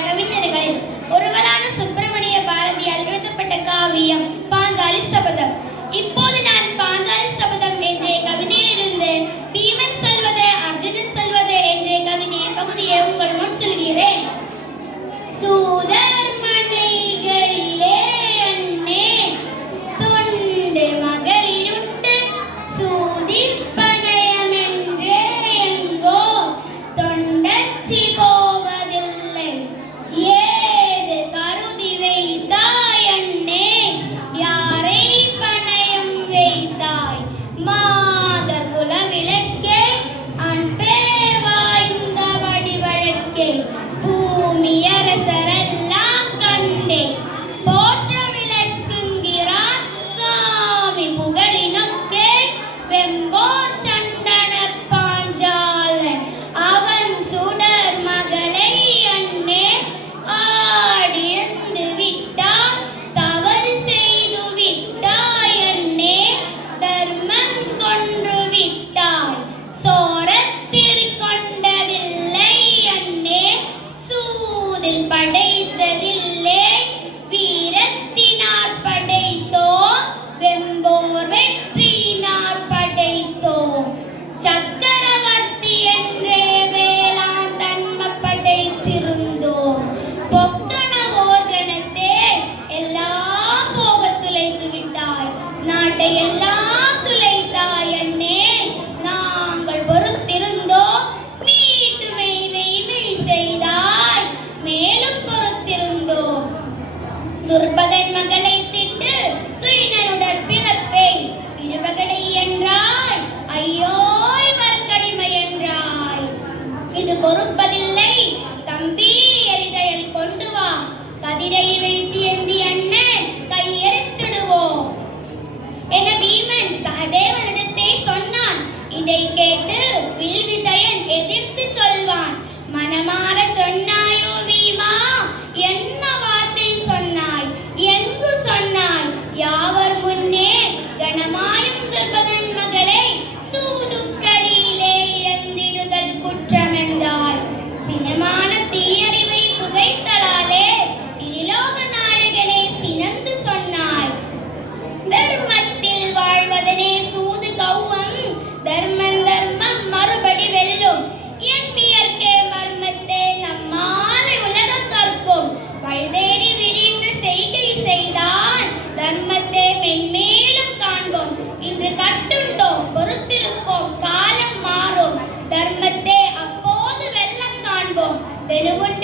கவிஞர்களில் ஒருவரான சுப்பிரமணிய பாரதியால் எழுதப்பட்ட காவியம் பாஞ்சாலி சபதம். இப்போது நான் பாஞ்சாலி சபதம் என்ற கவிதையிலிருந்து பீமன் சொல்வது அர்ஜுனன் சொல்வது என்ற கவிதை பகுதியை உங்கள் முன் சொல்கிறேன். சூதர் மனைகளிலே அண்ணே தொண்டு மகளிருண்டு சூதிப்பனயமென்றே எங்கோ தொண்டச்சி போவதில்லை ஏது கருதி வைத்தாய் அண்ணே யாரை பணயம் வைத்தாய் மாத குல விளக்கே அன்பே வாய்ந்த வடிவழக்கே பூமியரசரெல்லாம் கண்டே போற்ற விளக்குங்கிறான் சாமி புகழினொக்கே வெம்போர் சண்டன பாஞ்சாலன் அவன் சுடர் மகளை அண்ணே ஆடியந்து விட்டாய் தவறு செய்து விட்டாய் அண்ணே தர்மம் கொன்று விட்டாய் சோரத்திற்கொண்டதில்லை அண்ணே சூதில் படைத்ததில்லை வீரத்தினார் படைத்தோம் வெம்போர் வெற்றியினார் படைத்தோம் சக்கரவர்த்தி என்றே வேளாண் தன்ம படைத்திருந்தோம் பொக்கன ஓர்கணத்தே எல்லாம் போக துளைத்து விட்டாய் நாட்டை எல்லாம் துளைத்தாய் அண்ணே நாங்கள் பொறுத்திருந்தோம் மீட்டுமை வெய்மை செய்தாய் மேலும் பொறுத்திருந்தோம் துர்பதன் மகளை திட்டு துயினருடற் பிறப்பை இருபகடை என்றாய் ஐயோ இவர் கடிமை என்றாய் இது பொறுப்பதில்லை தம்பி எரிதழல் கொண்டு வா கதிரை வைத்து ஏந்தி அண்ணன் கையெடுத்திடுவோம் என பீமன் சகதேவனிடத்தை சொன்னான். இதை கேட்டு வில் விஜயன் எதிர்த்து சொல்வான். மனமாற சொன்னாயோ வீமா என்ன வார்த்தை சொன்னாய் எங்கு சொன்னாய் யாவர் முன்னே கணமாயும் துர்பதன் மகளை சூதுக்களிலே இழந்திடுதல் குற்றமென்றாய் சினமான தீயறிவை புகைத்தலாலே திரிலோக நாயகனே சினந்து சொன்னாய். தர்மத்தில் வாழ்வதனே சூது கௌவம் தர்மம் தர்மம் மறுபடி வெல்லும் எண்மியற்கே மர்மத்தே நம்மாலை உலகம் கற்கும் வழிதேடி விரிந்து செய்கை செய்தான் தர்மத்தை மென்மேலும் காண்போம் இன்று கட்டுண்டோம் பொறுத்திருப்போம் காலம் மாறும் தர்மத்தை அப்போது வெல்லம் காண்போம் தெனுகுண்ட